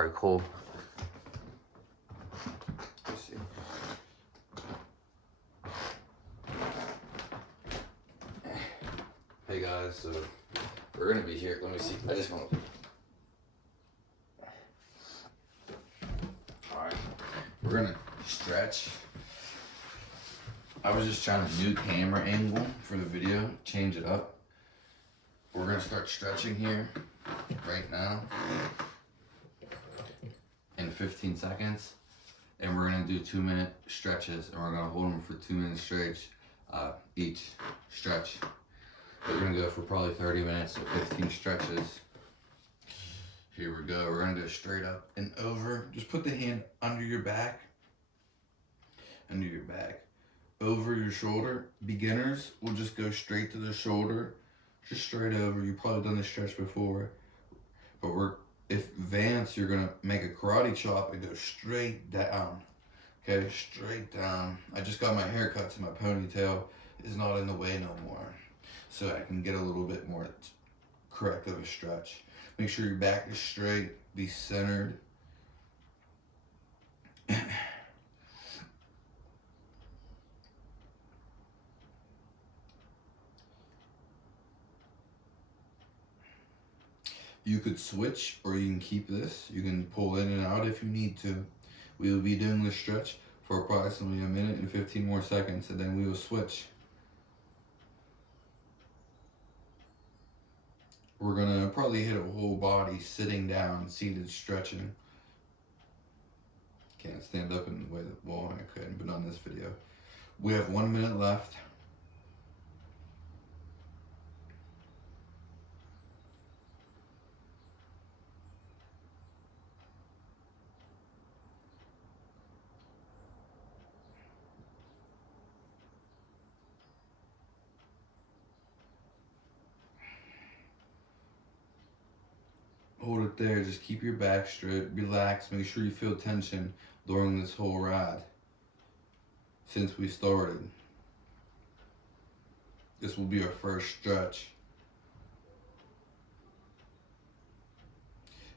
Alright, cool. Let's see. Hey guys, so we're gonna be here. Let me see. I just want to. Alright. We're gonna stretch. I was just trying a new camera angle for the video, change it up. We're gonna start stretching here right now in 15 seconds. And we're gonna do 2-minute stretches, and we're gonna hold them for 2 minutes straight, each stretch. We're gonna go for probably 30 minutes, so 15 stretches. Here we go. We're gonna go straight up and over. Just put the hand under your back, over your shoulder. Beginners will just go straight to the shoulder, just straight over. You've probably done this stretch before, but if advanced, you're gonna make a karate chop and go straight down. Okay, straight down. I just got my hair cut, so my ponytail is not in the way no more, so I can get a little bit more correct of a stretch. Make sure your back is straight, be centered. You could switch, or you can keep this. You can pull in and out if you need to. We will be doing this stretch for approximately 1 minute and 15 more seconds, and then we will switch. We're gonna probably hit a whole body sitting down, seated stretching. Can't stand up in the way that, well, I couldn't, but on this video. We have 1 minute left. Hold it there, just keep your back straight, relax, make sure you feel tension during this whole ride. Since we started. This will be our first stretch.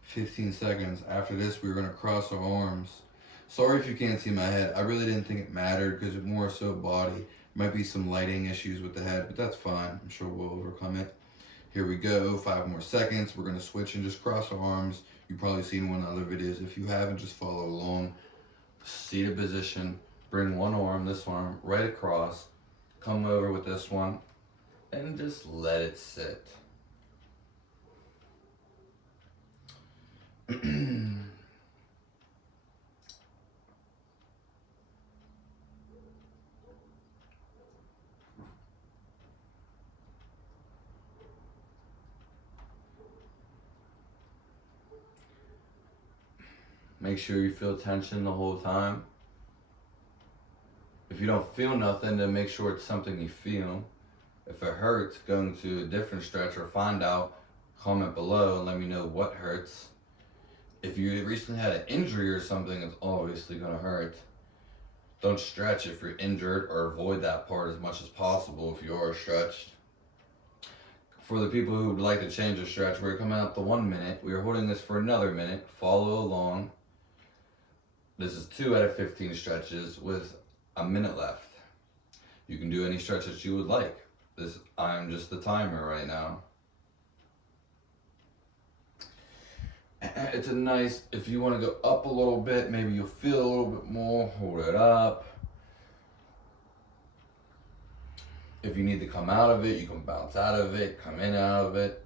15 seconds. After this, we're gonna cross our arms. Sorry if you can't see my head. I really didn't think it mattered because it's more so body. Might be some lighting issues with the head, but that's fine. I'm sure we'll overcome it. Here we go, 5 more seconds. We're gonna switch and just cross our arms. You've probably seen one of the other videos. If you haven't, just follow along. Seated position, bring one arm, this arm, right across. Come over with this one, and just let it sit. Make sure you feel tension the whole time. If you don't feel nothing, then make sure it's something you feel. If it hurts, go into a different stretch or find out, comment below and let me know what hurts. If you recently had an injury or something, it's obviously gonna hurt. Don't stretch if you're injured, or avoid that part as much as possible if you are stretched. For the people who would like to change the stretch, we're coming out to 1 minute. We are holding this for another minute. Follow along. This is 2 out of 15 stretches with 1 minute left. You can do any stretches you would like. I'm just the timer right now. It's a nice, if you want to go up a little bit, maybe you'll feel a little bit more, hold it up. If you need to come out of it, you can bounce out of it, come in out of it.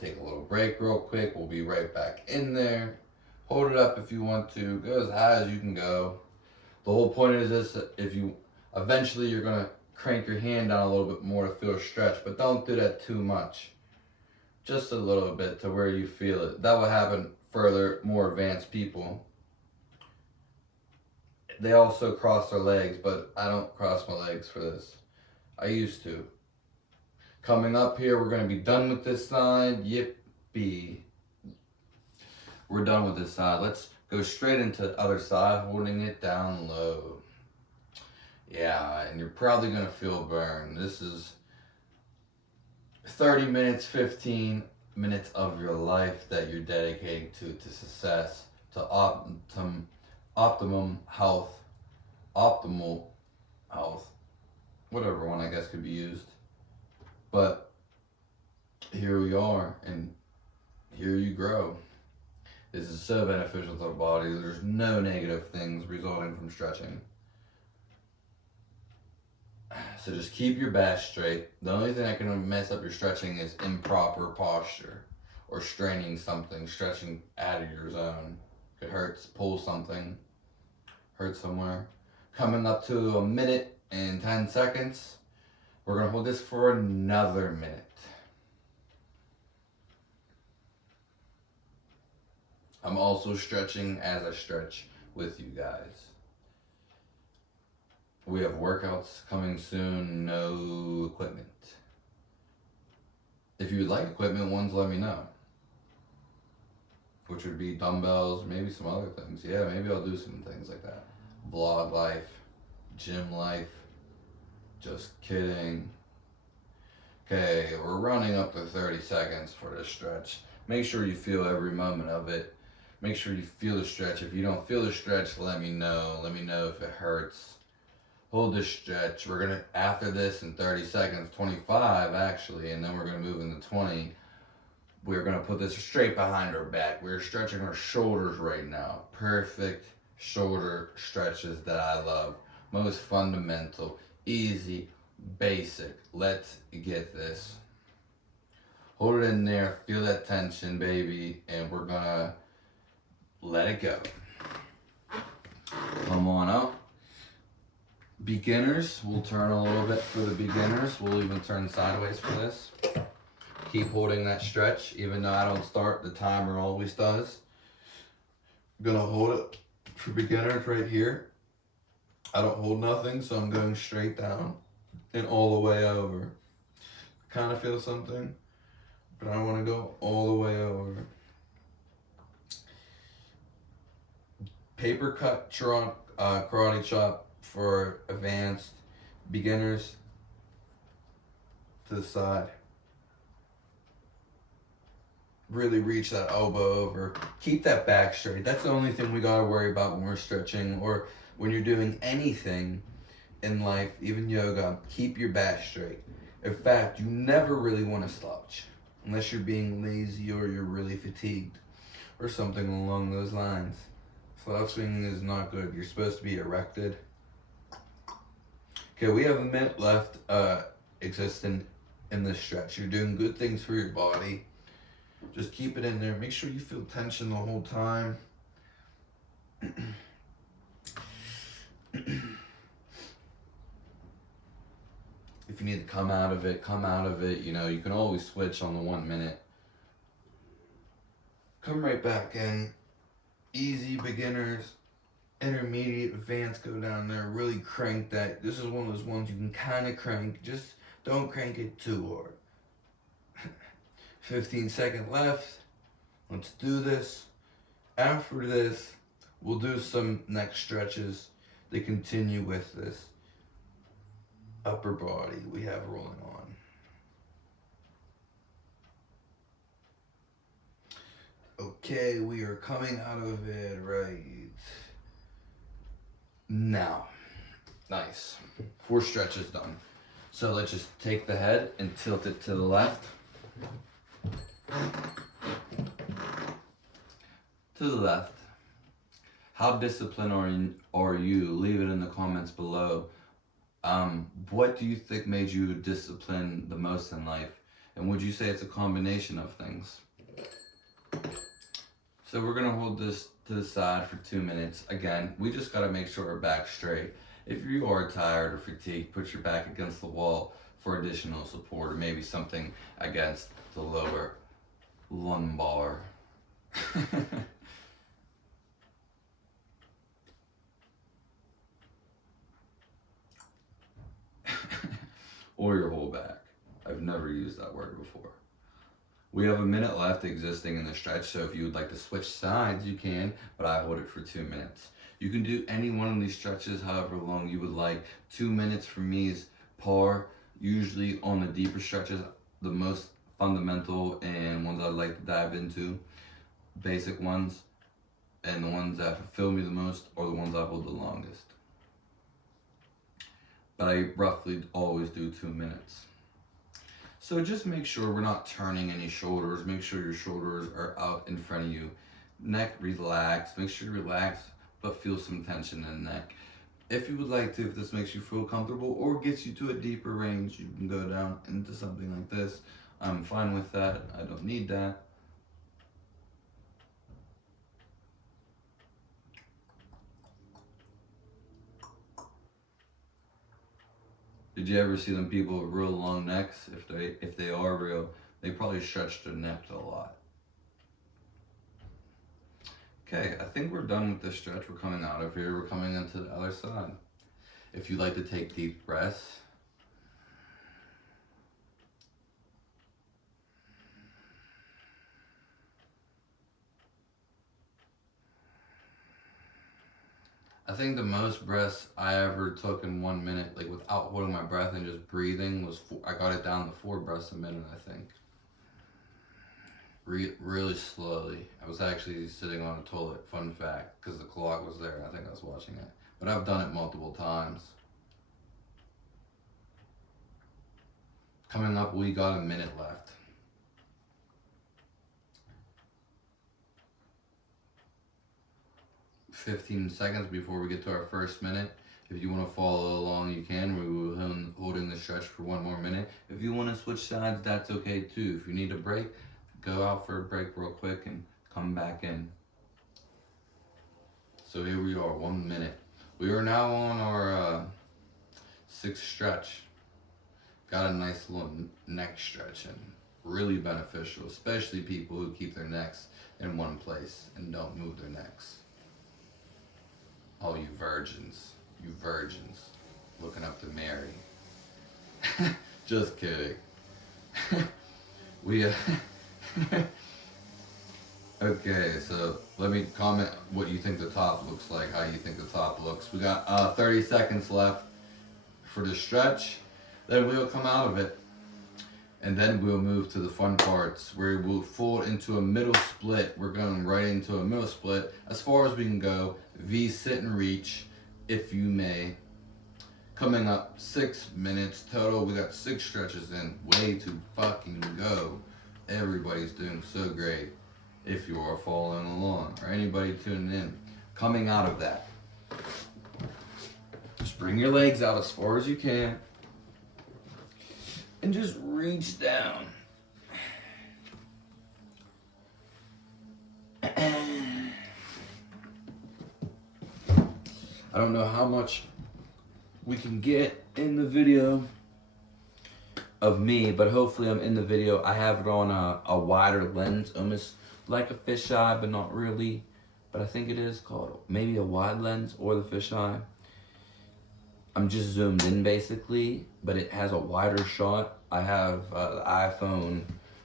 Take a little break real quick, we'll be right back in there. Hold it up if you want to, go as high as you can go. The whole point is this, eventually you're gonna crank your hand down a little bit more to feel a stretch, but don't do that too much. Just a little bit to where you feel it. That will happen for more advanced people. They also cross their legs, but I don't cross my legs for this. I used to. Coming up here, we're gonna be done with this side. Yippee. We're done with this side. Let's go straight into the other side, holding it down low. Yeah, and you're probably gonna feel burn. This is 30 minutes, 15 minutes of your life that you're dedicating to success, to optimum health, optimal health, whatever one I guess could be used. But here we are, and here you grow. This is so beneficial to the body. There's no negative things resulting from stretching. So just keep your back straight. The only thing that can mess up your stretching is improper posture or straining something, stretching out of your zone. It hurts, pull something, hurt somewhere. Coming up to 1:10. We're gonna hold this for another minute. I'm also stretching as I stretch with you guys. We have workouts coming soon, no equipment. If you would like equipment ones, let me know. Which would be dumbbells, maybe some other things. Yeah, maybe I'll do some things like that. Vlog life, gym life, just kidding. Okay, we're running up to 30 seconds for this stretch. Make sure you feel every moment of it. Make sure you feel the stretch. If you don't feel the stretch, let me know. Let me know if it hurts. Hold this stretch. We're gonna, after this in 30 seconds, 25 actually, and then we're gonna move into 20. We're gonna put this straight behind our back. We're stretching our shoulders right now. Perfect shoulder stretches that I love. Most fundamental, easy, basic. Let's get this. Hold it in there, feel that tension, baby, and we're gonna let it go. Come on up. Beginners, we'll turn a little bit for the beginners. We'll even turn sideways for this. Keep holding that stretch, even though I don't start, the timer always does. I'm gonna hold it for beginners right here. I don't hold nothing, so I'm going straight down and all the way over. Kind of feel something, but I wanna go all the way over. Paper cut karate chop for advanced beginners to the side. Really reach that elbow over. Keep that back straight. That's the only thing we gotta worry about when we're stretching or when you're doing anything in life, even yoga. Keep your back straight. In fact, you never really want to slouch unless you're being lazy or you're really fatigued or something along those lines. Slouching is not good. You're supposed to be erected. Okay, we have a minute left existing in this stretch. You're doing good things for your body. Just keep it in there. Make sure you feel tension the whole time. If you need to come out of it, come out of it. You know, you can always switch on the 1 minute. Come right back in. Easy, beginners, intermediate, advanced, go down there. Really crank that. This is one of those ones you can kind of crank. Just don't crank it too hard. 15 seconds left. Let's do this. After this, we'll do some neck stretches that continue with this upper body we have rolling on. Okay, we are coming out of it right now. Nice. 4 stretches done. So let's just take the head and tilt it to the left. To the left. How disciplined are you? Leave it in the comments below. What do you think made you disciplined the most in life? And would you say it's a combination of things? So we're gonna hold this to the side for 2 minutes. Again, we just gotta make sure our back's straight. If you are tired or fatigued, put your back against the wall for additional support, or maybe something against the lower lumbar. Or your whole back. I've never used that word before. We have a minute left existing in the stretch, so if you would like to switch sides, you can, but I hold it for 2 minutes. You can do any one of these stretches however long you would like. 2 minutes for me is par. Usually on the deeper stretches, the most fundamental and ones I'd like to dive into, basic ones, and the ones that fulfill me the most are the ones I hold the longest. But I roughly always do 2 minutes. So just make sure we're not turning any shoulders. Make sure your shoulders are out in front of you. Neck relaxed. Make sure you relax, but feel some tension in the neck. If you would like to, if this makes you feel comfortable or gets you to a deeper range, you can go down into something like this. I'm fine with that. I don't need that. Did you ever see them people with real long necks? If they are real, they probably stretch their neck a lot. Okay, I think we're done with this stretch. We're coming out of here. We're coming into the other side. If you'd like to take deep breaths, I think the most breaths I ever took in 1 minute, like without holding my breath and just breathing, was I got it down to 4 breaths a minute, I think. Really slowly. I was actually sitting on a toilet, fun fact, because the clock was there. I think I was watching it. But I've done it multiple times. Coming up, we got a minute left. "15 seconds before we get to our first minute. If you want to follow along, you can. We will be holding the stretch for 1 more minute. If you want to switch sides, that's okay too. If you need a break, go out for a break real quick and come back in. So here we are, 1 minute. We are now on our 6th stretch. Got a nice little neck stretch and really beneficial, especially people who keep their necks in one place and don't move their necks. All you virgins looking up to Mary. Just kidding. Okay, so let me comment what you think the top looks like, how you think the top looks. We got 30 seconds left for the stretch, then we'll come out of it. And then we'll move to the fun parts where we'll fold into a middle split. We're going right into a middle split as far as we can go. V sit and reach, if you may. Coming up, 6 minutes total. We got 6 stretches in. Way to fucking go. Everybody's doing so great. If you are following along or anybody tuning in. Coming out of that, just bring your legs out as far as you can. And just reach down. I don't know how much we can get in the video of me, but hopefully I'm in the video. I have it on a wider lens, almost like a fisheye, but not really. But I think it is called maybe a wide lens or the fisheye. I'm just zoomed in basically, but it has a wider shot. I have the iPhone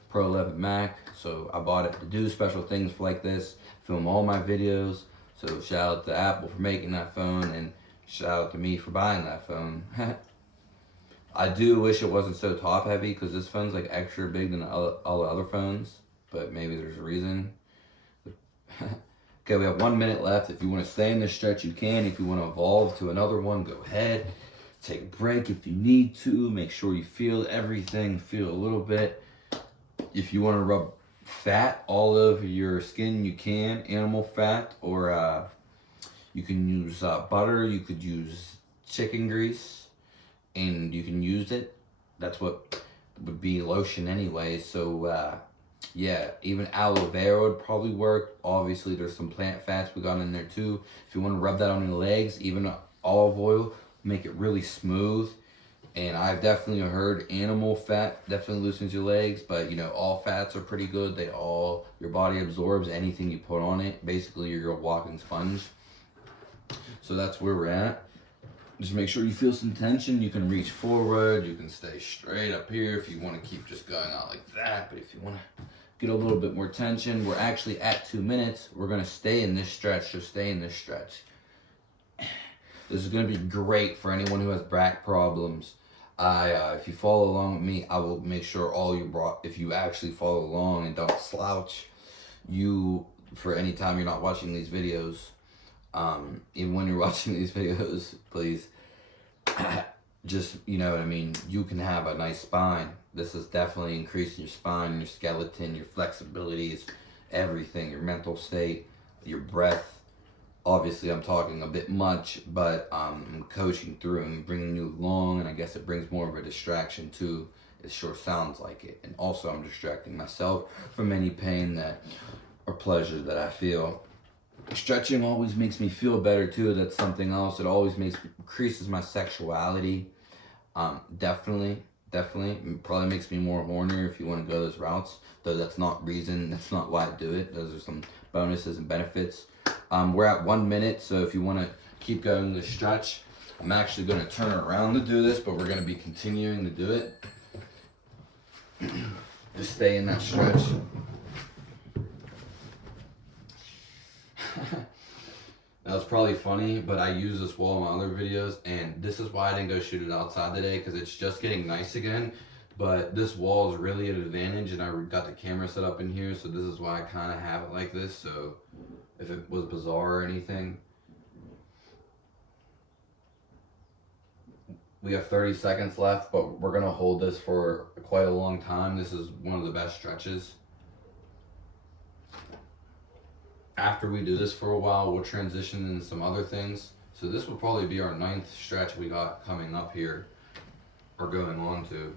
Pro 11 Mac, so I bought it to do special things like this, film all my videos. So shout out to Apple for making that phone, and shout out to me for buying that phone. I do wish it wasn't so top heavy, because this phone's like extra big than all the other phones, but maybe there's a reason. Okay, we have 1 minute left. If you want to stay in this stretch, you can. If you want to evolve to another one, go ahead. Take a break if you need to. Make sure you feel everything. Feel a little bit. If you want to rub fat all over your skin, you can. Animal fat, or you can use butter. You could use chicken grease, and you can use it. That's what would be lotion anyway. So yeah, even aloe vera would probably work. Obviously, there's some plant fats we got in there too. If you want to rub that on your legs, even olive oil, make it really smooth. And I've definitely heard animal fat definitely loosens your legs, but you know, all fats are pretty good. Your body absorbs anything you put on it. Basically, you're a walking sponge. So that's where we're at. Just make sure you feel some tension. You can reach forward. You can stay straight up here if you want to keep just going out like that. But if you want to get a little bit more tension, we're actually at 2 minutes. We're going to stay in this stretch. So stay in this stretch. This is going to be great for anyone who has back problems. If you follow along with me, I will make sure if you actually follow along and don't slouch, for any time you're not watching these videos, even when you're watching these videos, please, just, you know what I mean, you can have a nice spine. This is definitely increasing your spine, your skeleton, your flexibilities, everything, your mental state, your breath. Obviously, I'm talking a bit much, but I'm coaching through and bringing you along, and I guess it brings more of a distraction too. It sure sounds like it. And also, I'm distracting myself from any pain or pleasure that I feel. Stretching always makes me feel better too. That's something else. It always increases my sexuality. Definitely. It probably makes me more hornier if you want to go those routes. Though that's not why I do it. Those are some bonuses and benefits. We're at 1 minute, so if you want to keep going the stretch, I'm actually going to turn around to do this, but we're going to be continuing to do it. Just stay in that stretch. That was probably funny, but I use this wall in my other videos, and this is why I didn't go shoot it outside today, because it's just getting nice again. But this wall is really an advantage, and I got the camera set up in here, so this is why I kind of have it like this. So if it was bizarre or anything. We have 30 seconds left, but we're going to hold this for quite a long time. This is one of the best stretches. After we do this for a while, we'll transition into some other things. So this will probably be our 9th stretch we got coming up here, or going on to.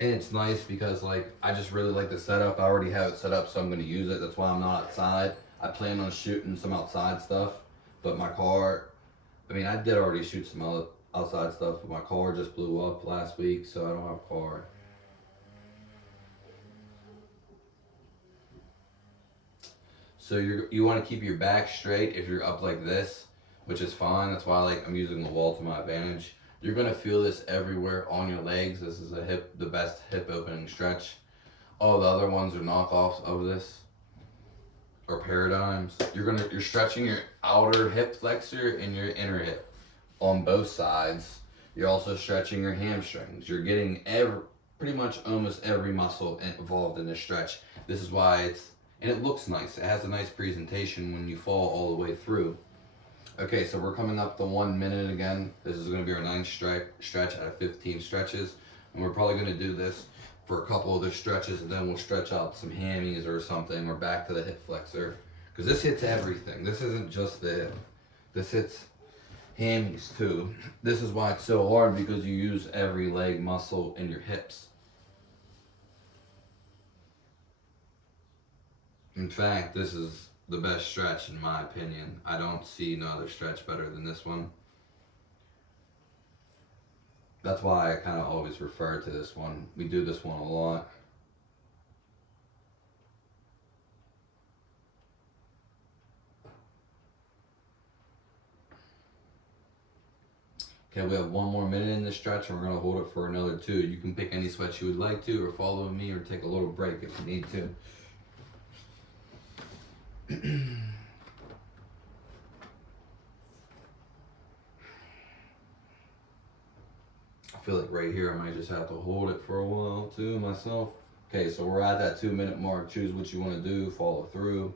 And it's nice because, like, I just really like the setup. I already have it set up, so I'm going to use it. That's why I'm not outside. I plan on shooting some outside stuff, but my car, I mean, I did already shoot some outside stuff, but my car just blew up last week, so I don't have a car. So you want to keep your back straight if you're up like this, which is fine. That's why I'm using the wall to my advantage. You're gonna feel this everywhere on your legs. This is the best hip opening stretch. All the other ones are knockoffs of this, or paradigms. You're stretching your outer hip flexor and your inner hip on both sides. You're also stretching your hamstrings. You're getting pretty much almost every muscle involved in this stretch. This is why and it looks nice. It has a nice presentation when you fall all the way through. Okay, so we're coming up to 1 minute again. This is going to be our 9th stretch out of 15 stretches. And we're probably going to do this for a couple other stretches, and then we'll stretch out some hammies or something, or back to the hip flexor. Because this hits everything. This isn't just the hip. This hits hammies too. This is why it's so hard, because you use every leg muscle in your hips. In fact, this is the best stretch in my opinion. I don't see no other stretch better than this one. That's why I kind of always refer to this one. We do this one a lot. Okay, we have 1 more minute in this stretch, and we're going to hold it for another 2. You can pick any sweat you would like to, or follow me, or take a little break if you need to. I feel like right here I might just have to hold it for a while too myself. Okay, so we're at that 2 minute mark. Choose what you want to do, follow through.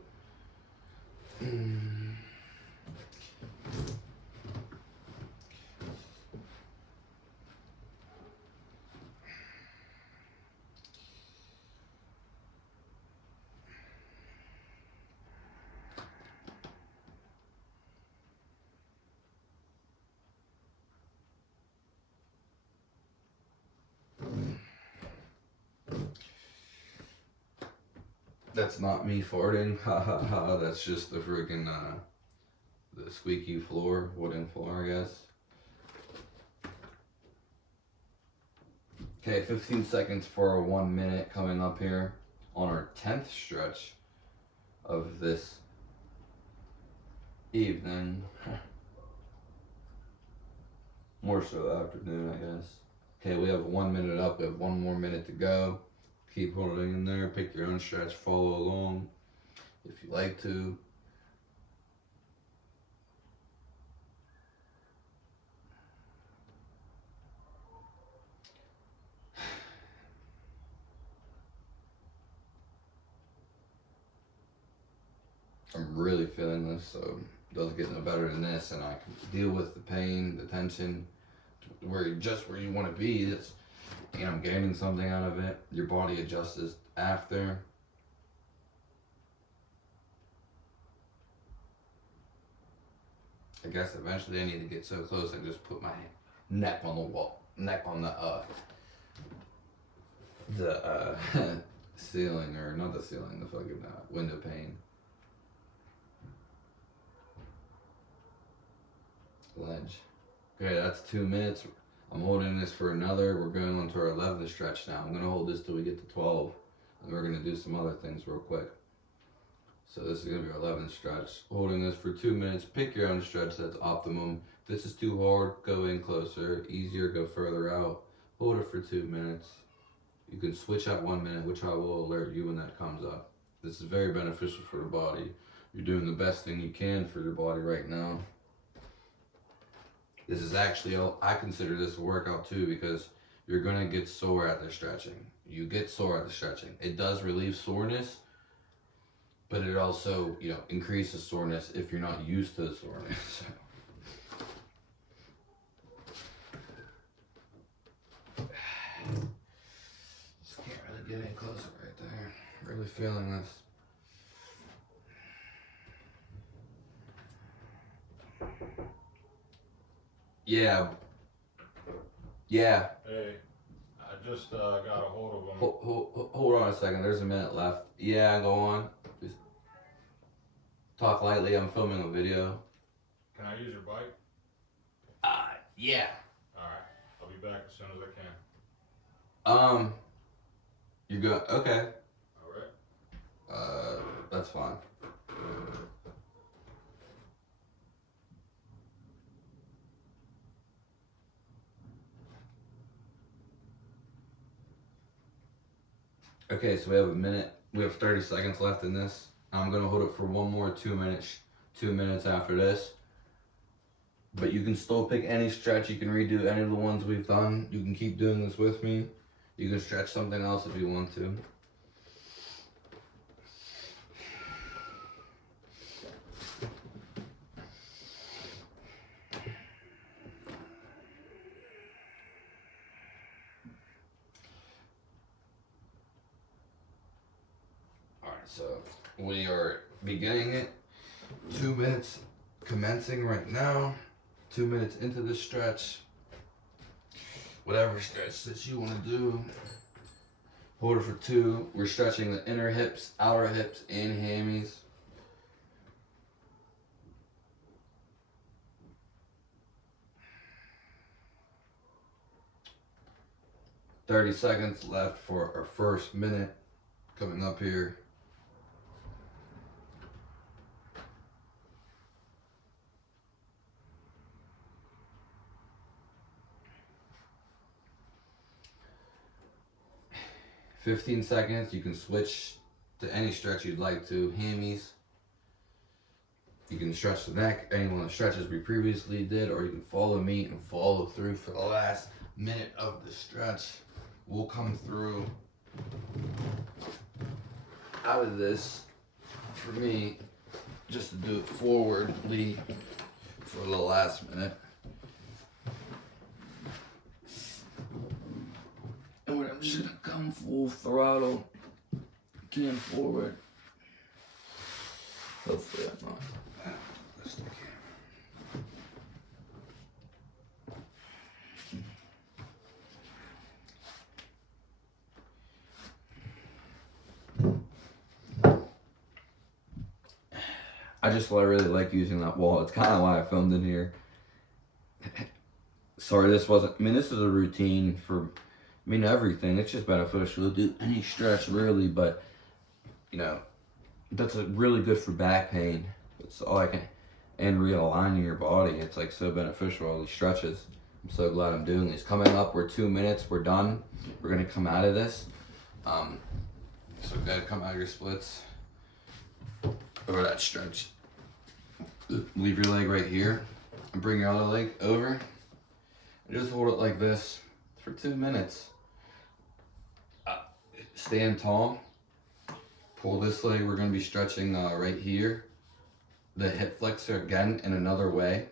That's not me farting. Ha ha ha. That's just the freaking the squeaky floor, wooden floor, I guess. Okay, 15 seconds for a 1 minute coming up here on our 10th stretch of this evening. More so afternoon, I guess. Okay, we have 1 minute up. We have 1 more minute to go. Keep holding in there. Pick your own stretch. Follow along if you like to. I'm really feeling this, so it doesn't get no better than this, and I can deal with the pain, the tension, where you want to be. It's, I'm gaining something out of it. Your body adjusts after. I guess eventually I need to get so close I just put my neck on the wall, neck on the ceiling, or not the ceiling, the fucking window pane. Ledge. Okay, that's 2 minutes. I'm holding this for another. We're going on to our 11th stretch now. I'm gonna hold this till we get to 12, and we're gonna do some other things real quick. So this is gonna be our 11th stretch. Holding this for 2 minutes. Pick your own stretch that's optimum. If this is too hard, go in closer. Easier, go further out. Hold it for 2 minutes. You can switch at 1 minute, which I will alert you when that comes up. This is very beneficial for the body. You're doing the best thing you can for your body right now. This is actually, I consider this a workout too, because you're gonna get sore at the stretching. You get sore at the stretching. It does relieve soreness, but it also, increases soreness if you're not used to the soreness. Just can't really get any closer right there. Really feeling this. Yeah. Hey, I just got a hold of him. Hold on a second. There's a minute left. Yeah, go on. Just talk lightly. I'm filming a video. Can I use your bike? Yeah. Alright, I'll be back as soon as I can. You go. Okay. Alright. That's fine. Okay, so we have a minute. We have 30 seconds left in this. I'm gonna hold it for one more 2 minutes. 2 minutes after this. But you can still pick any stretch. You can redo any of the ones we've done. You can keep doing this with me. You can stretch something else if you want to. So we are beginning it. 2 minutes commencing right now. 2 minutes into the stretch. Whatever stretch that you want to do. Hold it for 2. We're stretching the inner hips, outer hips, and hammies. "30 seconds left for our first minute coming up here. "15 seconds. You can switch to any stretch you'd like to. Hammies. You can stretch the neck, any one of the stretches we previously did, or you can follow me and follow through for the last minute of the stretch. We'll come through out of this, for me, just to do it forwardly for the last minute. And I'm just gonna come full throttle, can forward. Hopefully I'm not. Best I can. I really like using that wall. It's kind of why I filmed in here. Sorry, this is a routine for, everything. It's just beneficial to do any stretch, really, but, that's really good for back pain. It's all I can, and realigning your body. It's like so beneficial, all these stretches. I'm so glad I'm doing these. Coming up, we're 2 minutes, we're done. We're gonna come out of this. So go ahead, come out of your splits. Over that stretch. Leave your leg right here and bring your other leg over. And just hold it like this for 2 minutes. Stand tall. Pull this leg. We're going to be stretching right here. the hip flexor again in another way.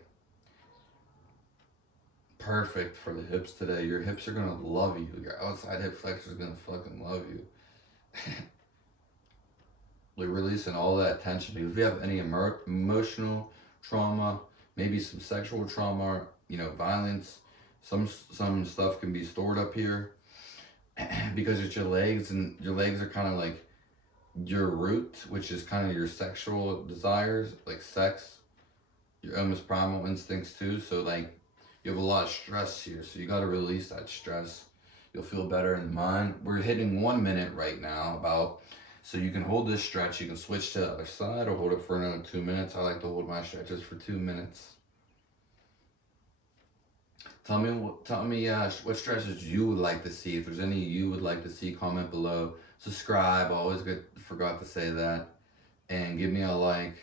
Perfect for the hips today. Your hips are gonna love you. Your outside hip flexor is gonna fucking love you. Like releasing all that tension. If you have any emotional trauma, maybe some sexual trauma, violence, some stuff can be stored up here because it's your legs, and your legs are kind of like your root, which is kind of your sexual desires, like sex, your almost primal instincts too. So like you have a lot of stress here, so you got to release that stress. You'll feel better in the mind. We're hitting 1 minute right now about, so you can hold this stretch. You can switch to the other side or hold it for another 2 minutes. I like to hold my stretches for 2 minutes. Tell me what stretches you would like to see. If there's any you would like to see, comment below. Subscribe. Forgot to say that. And give me a like.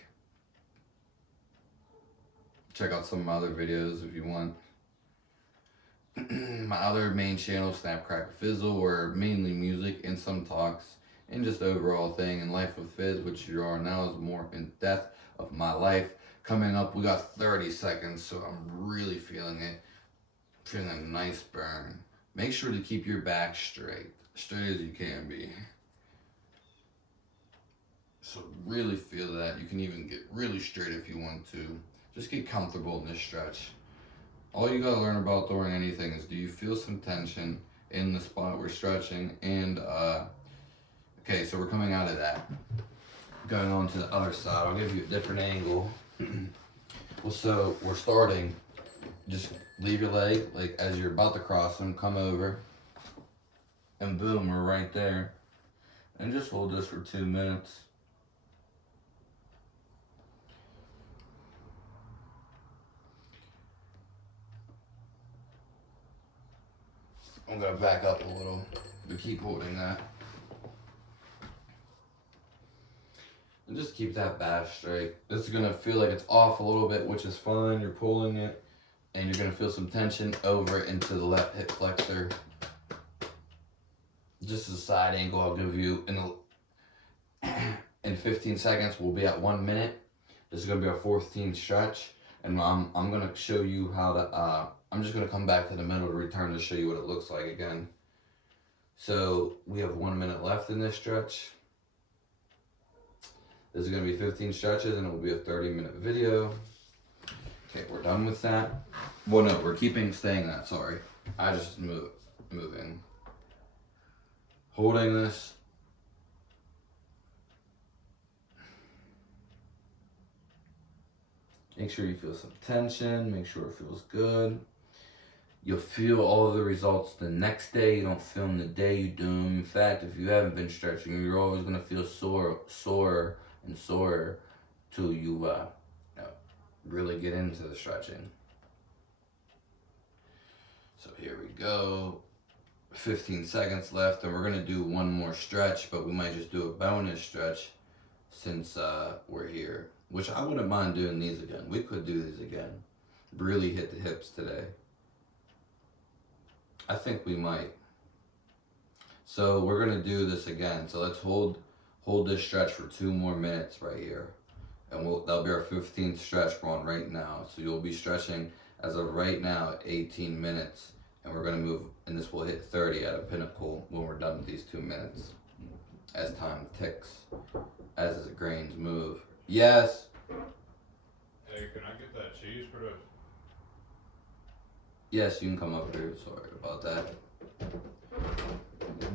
Check out some of my other videos if you want. My other main channel, Snapcracklefizzle, where mainly music and some talks and just overall thing. And Life with Fizz, which you are now, is more in depth of my life. Coming up, we got 30 seconds, so I'm really feeling it. Feeling a nice burn. Make sure to keep your back straight as you can be. So really feel that. You can even get really straight if you want to. Just get comfortable in this stretch. All you gotta learn about during anything is, do you feel some tension in the spot we're stretching? And okay, so we're coming out of that. Going on to the other side, I'll give you a different angle. Well, so we're starting. Just leave your leg, like as you're about to cross them, come over, and boom, we're right there. And just hold this for 2 minutes. I'm gonna back up a little, but keep holding that. And just keep that back straight. This is gonna feel like it's off a little bit, which is fine. You're pulling it. And you're gonna feel some tension over into the left hip flexor. Just a side angle I'll give you in 15 seconds. We'll be at 1 minute. This is gonna be our 14th stretch, and I'm gonna show you how to. I'm just gonna come back to the middle to return to show you what it looks like again. So we have 1 minute left in this stretch. This is gonna be 15 stretches, and it will be a 30-minute video. Okay, we're done with that. Well, no, we're staying that, sorry. I just move in. Holding this. Make sure you feel some tension, make sure it feels good. You'll feel all of the results the next day. You don't feel them the day you do them. In fact, if you haven't been stretching, you're always gonna feel sore till you really get into the stretching. So here we go. 15 seconds left, and we're gonna do one more stretch, but we might just do a bonus stretch since we're here, which I wouldn't mind doing these again. We could do these again. Really hit the hips today. I think we might. So we're gonna do this again. So let's hold this stretch for 2 more minutes right here. And that'll be our 15th stretch we're on right now. So you'll be stretching as of right now at 18 minutes. And we're gonna move, and this will hit 30 at a pinnacle when we're done with these 2 minutes. As time ticks, as the grains move. Yes? Hey, can I get that cheese for the... Yes, you can come up here, sorry about that.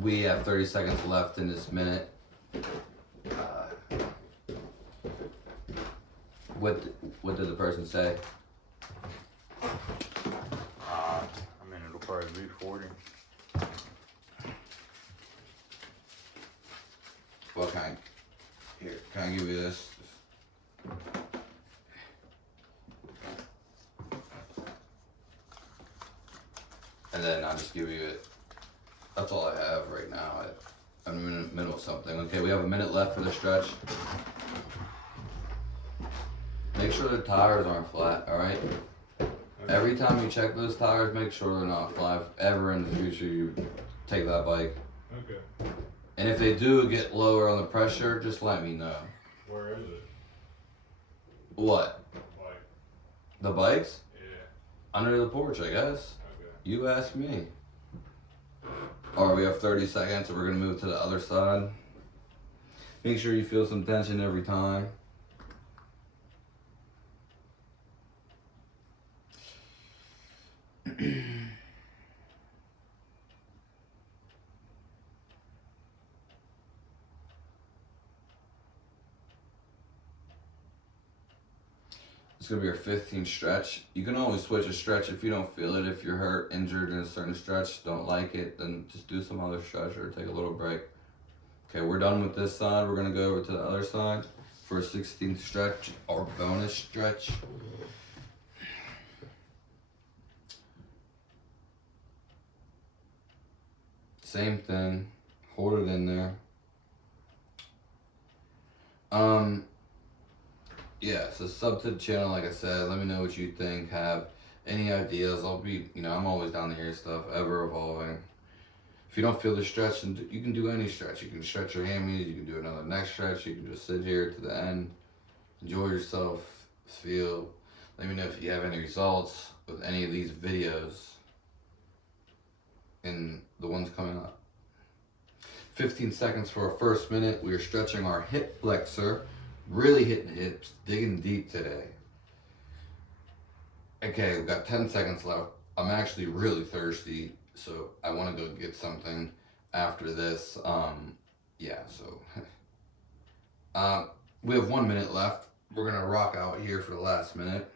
We have 30 seconds left in this minute. What did the person say? I mean, it'll probably be 40. Well, can I give you this? And then I'll just give you it. That's all I have right now. I'm in the middle of something. Okay, we have a minute left for the stretch. Make sure the tires aren't flat, alright? Every time you check those tires, make sure they're not flat. If ever in the future you take that bike. Okay. And if they do get lower on the pressure, just let me know. Where is it? What? Like, The bikes? yeah. Under the porch, I guess. Okay. You asked me. Alright, we have 30 seconds, so we're gonna move to the other side. Make sure you feel some tension every time. It's gonna be your 15th stretch. You can always switch a stretch if you don't feel it. If you're hurt, injured in a certain stretch, don't like it, then just do some other stretch or take a little break. Okay, we're done with this side. We're gonna go over to the other side for a 16th stretch or bonus stretch. Same thing. Hold it in there. Yeah, so sub to the channel, like I said. Let me know what you think. Have any ideas? I'll be, I'm always down to hear stuff, ever evolving. If you don't feel the stretch, you can do any stretch. You can stretch your hammies, you can do another neck stretch, you can just sit here to the end, enjoy yourself, feel. Let me know if you have any results with any of these videos and the ones coming up. 15 seconds for our first minute. We are stretching our hip flexor, really hitting the hips, digging deep today. Okay, we've got 10 seconds left. I'm actually really thirsty, so I want to go get something after this. Yeah, so we have 1 minute left. We're gonna rock out here for the last minute.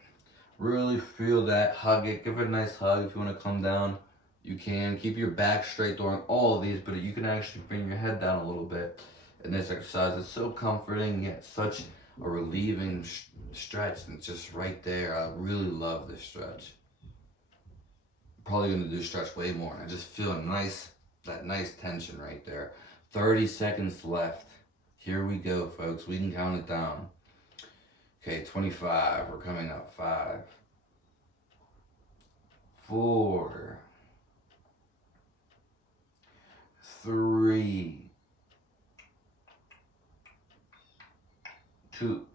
Really feel that, hug it, give it a nice hug. If you want to come down, you can. Keep your back straight during all of these, but you can actually bring your head down a little bit in this exercise. It's so comforting, yet such a relieving stretch, and it's just right there. I really love this stretch. Probably gonna do stretch way more, and I just feel that nice tension right there. 30 seconds left. Here we go, folks. We can count it down. Okay, 25. We're coming up. 5, 4, 3, 2.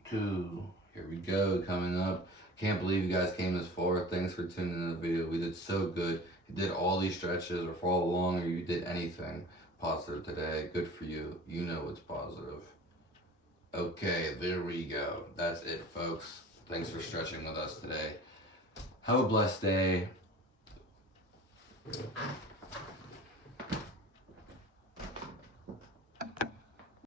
Here we go, coming up. Can't believe you guys came this far. Thanks for tuning in the video. We did so good. You did all these stretches or follow along, or you did anything positive today. Good for you. You know it's positive. Okay, there we go. That's it, folks. Thanks for stretching with us today. Have a blessed day.